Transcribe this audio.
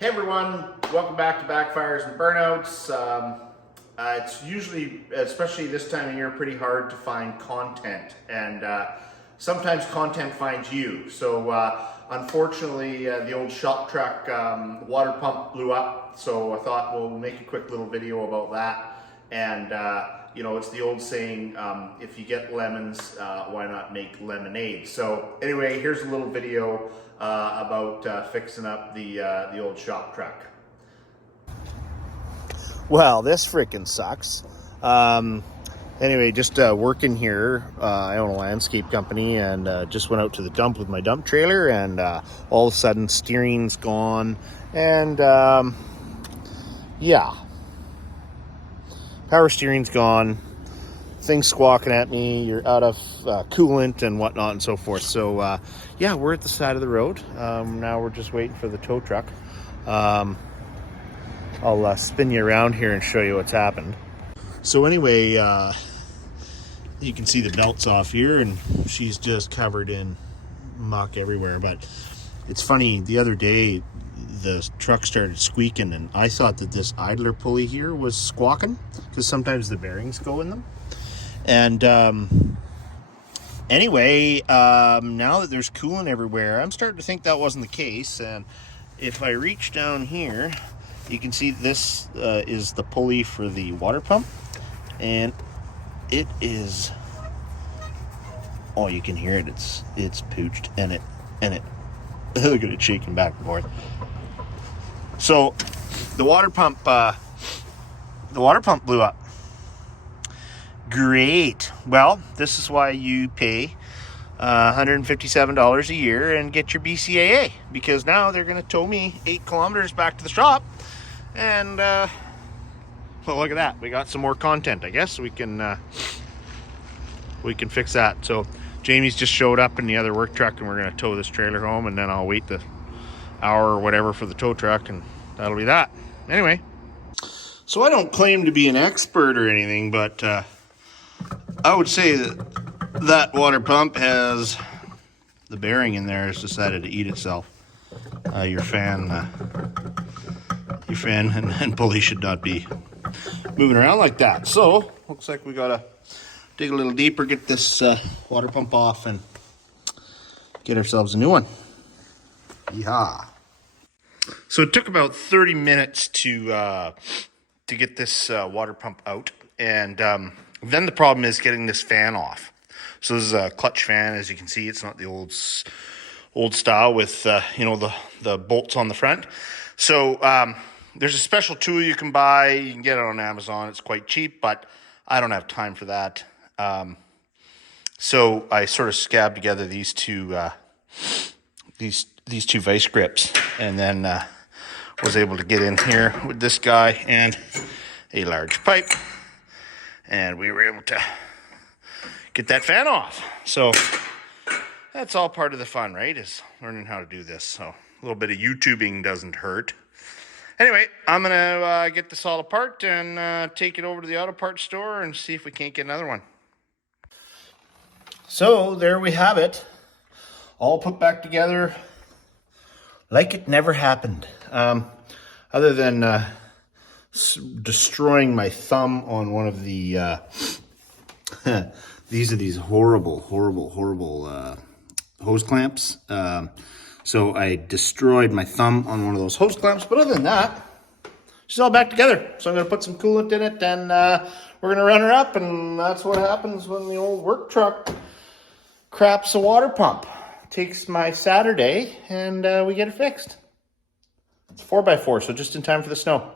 Hey everyone, welcome back to Backfires and Burnouts. It's usually, especially this time of year, pretty hard to find content, and sometimes content finds you. So unfortunately, the old shop track water pump blew up, so I thought we'll make a quick little video about that. And you know, it's the old saying, if you get lemons, why not make lemonade? So anyway, here's a little video about fixing up the old shop truck. Well, this freaking sucks. Anyway, just working here. I own a landscape company, and just went out to the dump with my dump trailer, and all of a sudden steering's gone, and yeah, power steering's gone. Things squawking at me. You're out of coolant and whatnot and so forth. So yeah, we're at the side of the road. Now we're just waiting for the tow truck. I'll spin you around here and show you what's happened. So anyway, you can see the belt's off here, and she's just covered in muck everywhere. But it's funny, the other day the truck started squeaking, and I thought that this idler pulley here was squawking because sometimes the bearings go in them. And anyway, now that there's coolant everywhere, I'm starting to think that wasn't the case. And if I reach down here, you can see this is the pulley for the water pump, and it is, oh, you can hear it. It's pooched, and it look at it shaking back and forth. So the water pump blew up. Great. Well, this is why you pay $157 a year and get your BCAA, because now they're going to tow me 8 kilometers back to the shop. And well, look at that. We got some more content. I guess we can fix that. So Jamie's just showed up in the other work truck, and we're going to tow this trailer home, and then I'll wait the hour or whatever for the tow truck, and that'll be that. Anyway, so I don't claim to be an expert or anything, but I would say that water pump has, the bearing in there has decided to eat itself. Your fan and pulley should not be moving around like that. So looks like we gotta dig a little deeper, get this water pump off, and get ourselves a new one. Yeehaw! So it took about 30 minutes to get this water pump out, and then the problem is getting this fan off. So this is a clutch fan, as you can see. It's not the old style with you know, the bolts on the front. So there's a special tool you can buy. You can get it on Amazon. It's quite cheap, but I don't have time for that. So I sort of scabbed together these two vice grips, and then was able to get in here with this guy and a large pipe, and we were able to get that fan off. So that's all part of the fun, right? Is learning how to do this. So a little bit of YouTubing doesn't hurt. Anyway, I'm gonna get this all apart and take it over to the auto parts store and see if we can't get another one. So there we have it, all put back together like it never happened. Other than destroying my thumb on one of the these horrible hose clamps. So I destroyed my thumb on one of those hose clamps, but other than that, she's all back together. So I'm gonna put some coolant in it, and we're gonna run her up, and that's what happens when the old work truck craps a water pump. Takes my Saturday, and we get it fixed. It's 4x4, so just in time for the snow.